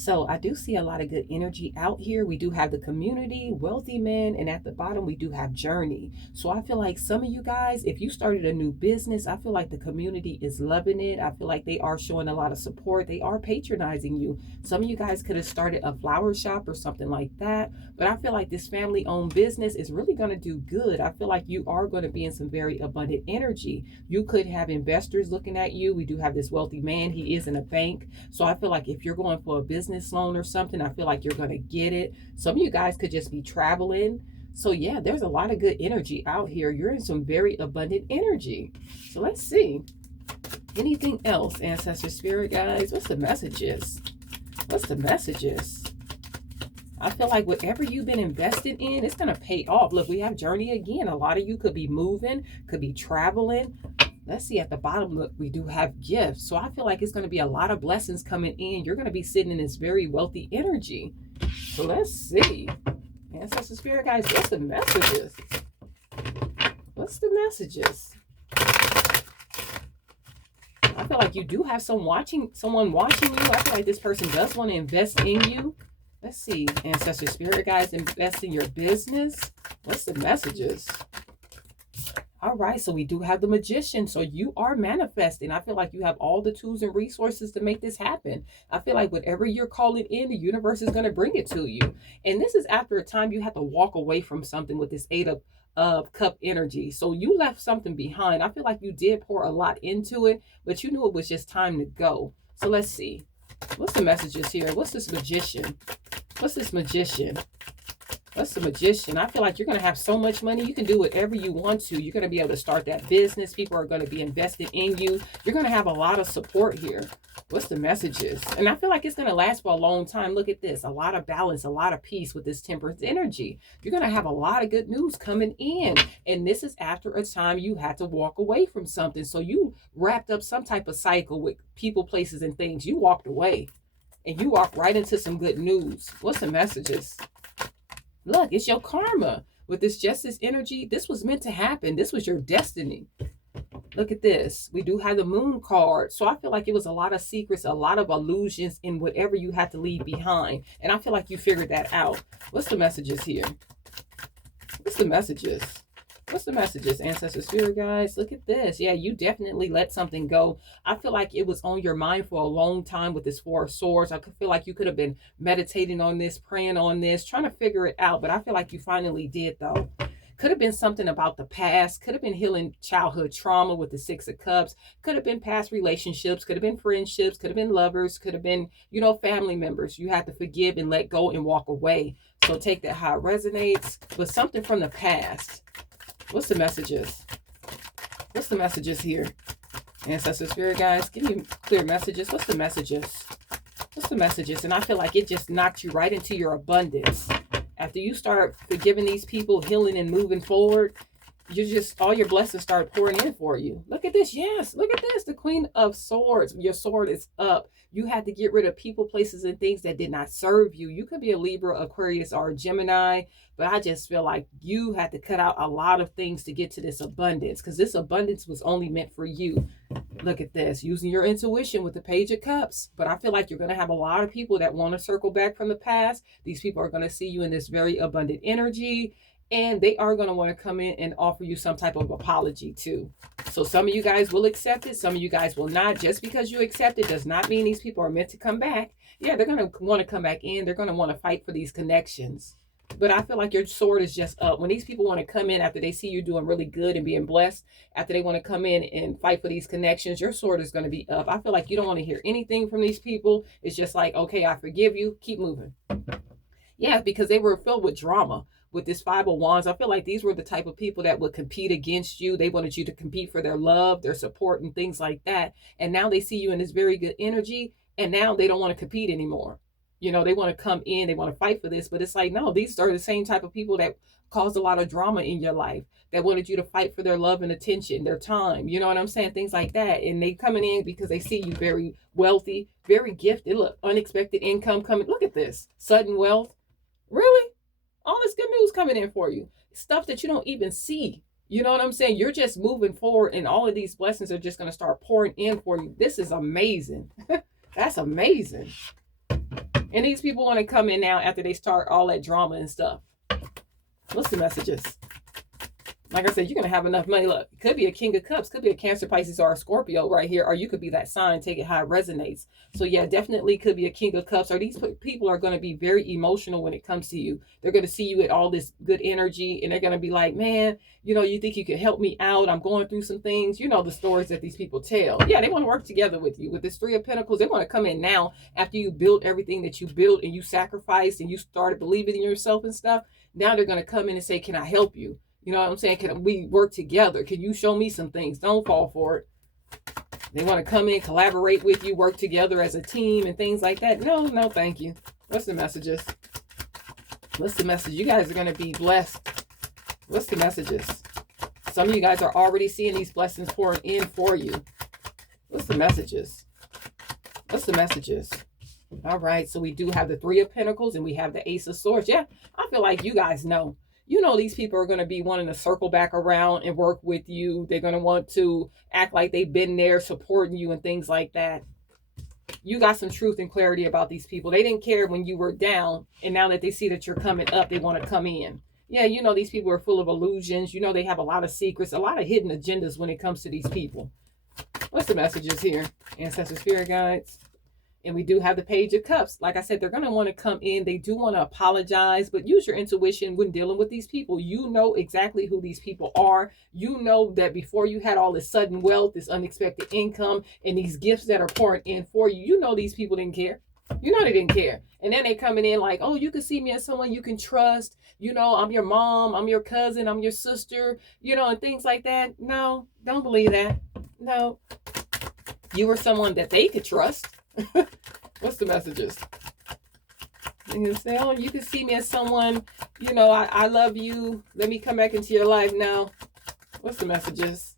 So I do see a lot of good energy out here. We do have the community, wealthy men, and at the bottom we do have journey. So I feel like some of you guys, if you started a new business, I feel like the community is loving it. I feel like they are showing a lot of support. They are patronizing you. Some of you guys could have started a flower shop or something like that. But I feel like this family-owned business is really going to do good. I feel like you are going to be in some very abundant energy. You could have investors looking at you. We do have this wealthy man. He is in a bank. So I feel like if you're going for a business loan or something, I feel like you're going to get it. Some of you guys could just be traveling. So yeah, there's a lot of good energy out here. You're in some very abundant energy. So let's see. Anything else, Ancestor Spirit guys? What's the messages? What's the messages? I feel like whatever you've been invested in, it's going to pay off. Look, we have journey again. A lot of you could be moving, could be traveling. Let's see, at the bottom, look, we do have gifts. So I feel like it's going to be a lot of blessings coming in. You're going to be sitting in this very wealthy energy. So let's see. Ancestor Spirit guys, what's the messages? What's the messages? I feel like you do have someone watching you. I feel like this person does want to invest in you. Let's see, Ancestor Spirit guys, invest in your business. What's the messages? All right, so we do have the Magician. So you are manifesting. I feel like you have all the tools and resources to make this happen. I feel like whatever you're calling in, the universe is going to bring it to you. And this is after a time you have to walk away from something with this Eight of Cup energy. So you left something behind. I feel like you did pour a lot into it, but you knew it was just time to go. So let's see. What's the messages here? What's this Magician? What's this Magician? What's the Magician? I feel like you're going to have so much money. You can do whatever you want to. You're going to be able to start that business. People are going to be invested in you. You're going to have a lot of support here. What's the messages? And I feel like it's going to last for a long time. Look at this. A lot of balance, a lot of peace with this Temperance energy. You're going to have a lot of good news coming in. And this is after a time you had to walk away from something. So you wrapped up some type of cycle with people, places, and things. You walked away. And you walked right into some good news. What's the messages? Look, it's your karma. With this Justice energy, this was meant to happen. This was your destiny. Look at this. We do have the Moon card. So I feel like it was a lot of secrets, a lot of illusions in whatever you had to leave behind. And I feel like you figured that out. What's the messages here? What's the messages? What's the messages, Ancestor Spirit guys? Look at this. Yeah, you definitely let something go. I feel like it was on your mind for a long time with this Four of Swords. I could feel like you could have been meditating on this, praying on this, trying to figure it out. But I feel like you finally did, though. Could have been something about the past. Could have been healing childhood trauma with the Six of Cups. Could have been past relationships. Could have been friendships. Could have been lovers. Could have been, family members. You have to forgive and let go and walk away. So take that how it resonates. But something from the past. What's the messages? What's the messages here? Ancestor Spirit guys, give me clear messages. What's the messages? What's the messages? And I feel like it just knocked you right into your abundance. After you start forgiving these people, healing and moving forward, all your blessings start pouring in for you. Look at this. Yes, look at this. The Queen of Swords. Your sword is up. You had to get rid of people, places, and things that did not serve you. You could be a Libra, Aquarius, or a Gemini, but I just feel like you had to cut out a lot of things to get to this abundance, because this abundance was only meant for you. Look at this. Using your intuition with the Page of Cups. But I feel like you're going to have a lot of people that want to circle back from the past. These people are going to see you in this very abundant energy. And they are going to want to come in and offer you some type of apology too. So some of you guys will accept it. Some of you guys will not. Just because you accept it does not mean these people are meant to come back. Yeah, they're going to want to come back in. They're going to want to fight for these connections. But I feel like your sword is just up. When these people want to come in after they see you doing really good and being blessed, after they want to come in and fight for these connections, your sword is going to be up. I feel like you don't want to hear anything from these people. It's just like, okay, I forgive you. Keep moving. Yeah, because they were filled with drama. With this Five of Wands, I feel like these were the type of people that would compete against you. They wanted you to compete for their love, their support, and things like that. And now they see you in this very good energy, and now they don't want to compete anymore. They want to come in, they want to fight for this, but it's like, no, these are the same type of people that caused a lot of drama in your life, that wanted you to fight for their love and attention, their time, you know what I'm saying? Things like that. And they coming in because they see you very wealthy, very gifted. Look, unexpected income coming. Look at this. Sudden wealth. Really? All this good news coming in for you. Stuff that you don't even see. You know what I'm saying? You're just moving forward, and all of these blessings are just going to start pouring in for you. This is amazing. That's amazing. And these people want to come in now after they start all that drama and stuff. What's the messages? Like I said, you're going to have enough money. Look, it could be a King of Cups, could be a Cancer, Pisces, or a Scorpio right here, or you could be that sign, take it how it resonates. So yeah, definitely could be a King of Cups, or these people are going to be very emotional when it comes to you. They're going to see you with all this good energy, and they're going to be like, man, you know, you think you can help me out? I'm going through some things. You know the stories that these people tell. Yeah, they want to work together with you. With this Three of Pentacles, they want to come in now after you build everything that you built and you sacrificed and you started believing in yourself and stuff. Now they're going to come in and say, can I help you? You know what I'm saying? Can we work together? Can you show me some things? Don't fall for it. They want to come in, collaborate with you, work together as a team and things like that. No, no, thank you. What's the messages? What's the message? You guys are going to be blessed. What's the messages? Some of you guys are already seeing these blessings pouring in for you. What's the messages? What's the messages? All right, so we do have the Three of Pentacles and we have the Ace of Swords. Yeah, I feel like you guys know. You know these people are going to be wanting to circle back around and work with you. They're going to want to act like they've been there supporting you and things like that. You got some truth and clarity about these people. They didn't care when you were down, and now that they see that you're coming up, they want to come in. Yeah, you know these people are full of illusions. You know they have a lot of secrets, a lot of hidden agendas when it comes to these people. What's the messages here? Ancestor Spirit Guides. And we do have the Page of Cups. Like I said, they're going to want to come in. They do want to apologize, but use your intuition when dealing with these people. You know exactly who these people are. You know that before you had all this sudden wealth, this unexpected income, and these gifts that are pouring in for you, you know these people didn't care. You know they didn't care. And then they coming in like, oh, you can see me as someone you can trust. You know, I'm your mom, I'm your cousin, I'm your sister, you know, and things like that. No, don't believe that. No. You were someone that they could trust. What's the messages? You can say, oh, you can see me as someone, you know, I love you. Let me come back into your life now. What's the messages?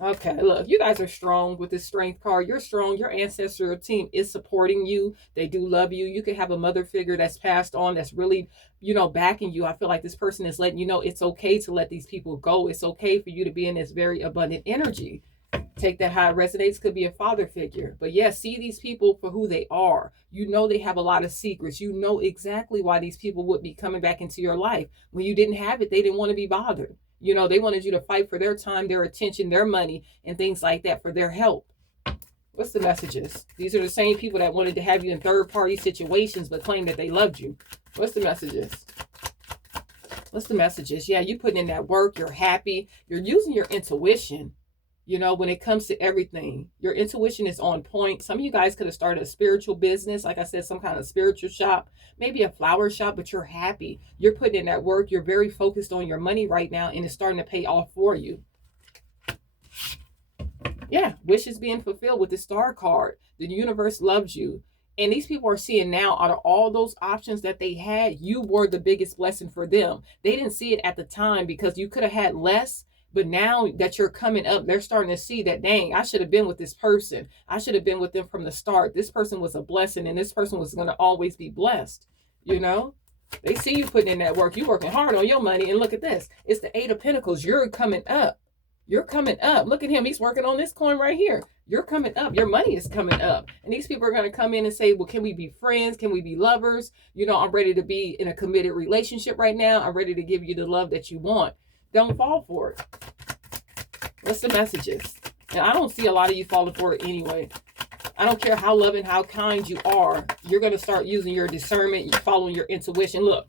Okay, look, you guys are strong with this Strength card. You're strong. Your ancestral team is supporting you. They do love you. You could have a mother figure that's passed on that's really, you know, backing you. I feel like this person is letting you know it's okay to let these people go. It's okay for you to be in this very abundant energy. Take that how it resonates. Could be a father figure. But yeah, see these people for who they are. You know they have a lot of secrets. You know exactly why these people would be coming back into your life. When you didn't have it, they didn't want to be bothered. You know, they wanted you to fight for their time, their attention, their money, and things like that for their help. What's the messages? These are the same people that wanted to have you in third-party situations but claim that they loved you. What's the messages? What's the messages? Yeah, you putting in that work. You're happy. You're using your intuition. You know, when it comes to everything, your intuition is on point. Some of you guys could have started a spiritual business. Like I said, some kind of spiritual shop, maybe a flower shop, but you're happy. You're putting in that work. You're very focused on your money right now, and it's starting to pay off for you. Yeah, wishes being fulfilled with the Star card. The universe loves you. And these people are seeing now, out of all those options that they had, you were the biggest blessing for them. They didn't see it at the time because you could have had less. But now that you're coming up, they're starting to see that, dang, I should have been with this person. I should have been with them from the start. This person was a blessing, and this person was going to always be blessed. You know, they see you putting in that work. You're working hard on your money. And look at this. It's the Eight of Pentacles. You're coming up. You're coming up. Look at him. He's working on this coin right here. You're coming up. Your money is coming up. And these people are going to come in and say, well, can we be friends? Can we be lovers? You know, I'm ready to be in a committed relationship right now. I'm ready to give you the love that you want. Don't fall for it. What's the messages? And I don't see a lot of you falling for it anyway. I don't care how loving, how kind you are. You're going to start using your discernment. You're following your intuition. Look,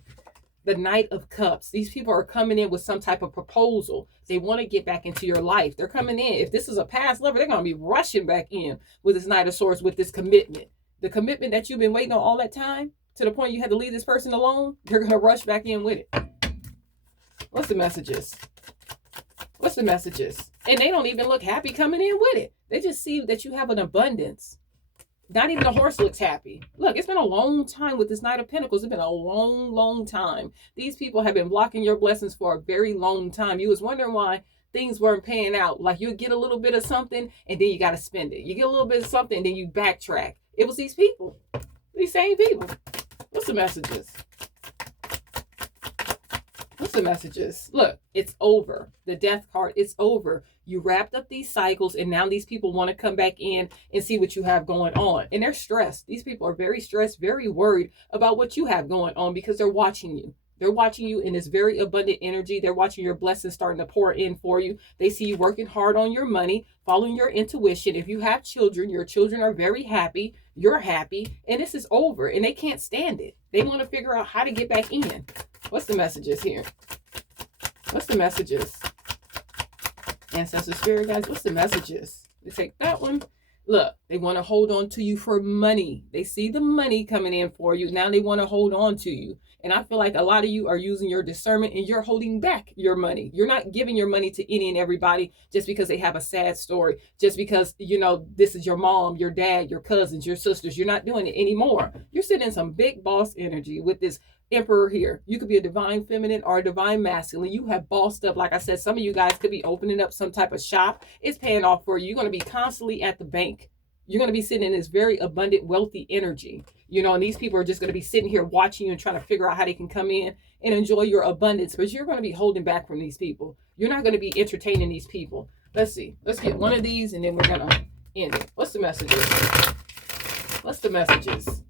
the Knight of Cups. These people are coming in with some type of proposal. They want to get back into your life. They're coming in. If this is a past lover, they're going to be rushing back in with this Knight of Swords, with this commitment. The commitment that you've been waiting on all that time, to the point you had to leave this person alone, they're going to rush back in with it. What's the messages? What's the messages? And they don't even look happy coming in with it. They just see that you have an abundance. Not even the horse looks happy. Look, it's been a long time with this Knight of Pentacles. It's been a long, long time. These people have been blocking your blessings for a very long time. You was wondering why things weren't paying out. Like you get a little bit of something and then you got to spend it. You get a little bit of something and then you backtrack. It was these people. These same people. What's the messages? What's the messages? Look, it's over. The Death card, it's over. You wrapped up these cycles, and now these people want to come back in and see what you have going on. And they're stressed. These people are very stressed, very worried about what you have going on because they're watching you. They're watching you in this very abundant energy. They're watching your blessings starting to pour in for you. They see you working hard on your money, following your intuition. If you have children, your children are very happy. You're happy. And this is over. And they can't stand it. They want to figure out how to get back in. What's the messages here? What's the messages? Ancestor spirit guys, what's the messages? They take that one. Look, they want to hold on to you for money. They see the money coming in for you. Now they want to hold on to you. And I feel like a lot of you are using your discernment and you're holding back your money. You're not giving your money to any and everybody just because they have a sad story. Just because, you know, this is your mom, your dad, your cousins, your sisters. You're not doing it anymore. You're sitting in some big boss energy with this Emperor here. You could be a divine feminine or a divine masculine. You have bossed up. Like I said, some of you guys could be opening up some type of shop. It's paying off for you. You're going to be constantly at the bank. You're going to be sitting in this very abundant, wealthy energy. You know, and these people are just going to be sitting here watching you and trying to figure out how they can come in and enjoy your abundance. But you're going to be holding back from these people. You're not going to be entertaining these people. Let's see. Let's get one of these and then we're going to end it. What's the messages? What's the messages?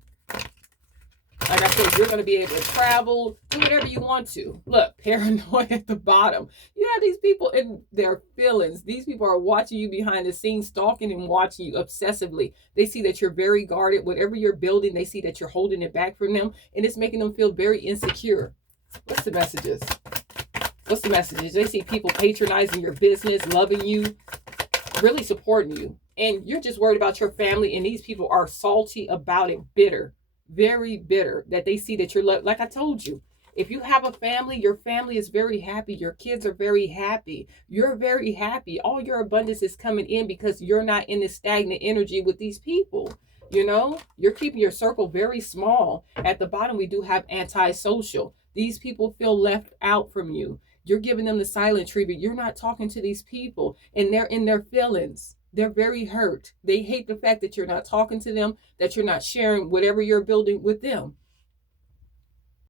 Like I said, you're going to be able to travel, do whatever you want to. Look, paranoid at the bottom. You have these people in their feelings. These people are watching you behind the scenes, stalking and watching you obsessively. They see that you're very guarded. Whatever you're building, they see that you're holding it back from them. And it's making them feel very insecure. What's the messages? What's the messages? They see people patronizing your business, loving you, really supporting you. And you're just worried about your family. And these people are salty about it, bitter. Very bitter that they see that you're like I told you, if you have a family, your family is very happy. Your kids are very happy. You're very happy. All your abundance is coming in because you're not in this stagnant energy with these people. You know, you're keeping your circle very small. At the bottom, we do have antisocial. These people feel left out from you. You're giving them the silent treatment. You're not talking to these people and they're in their feelings. They're very hurt. They hate the fact that you're not talking to them, that you're not sharing whatever you're building with them.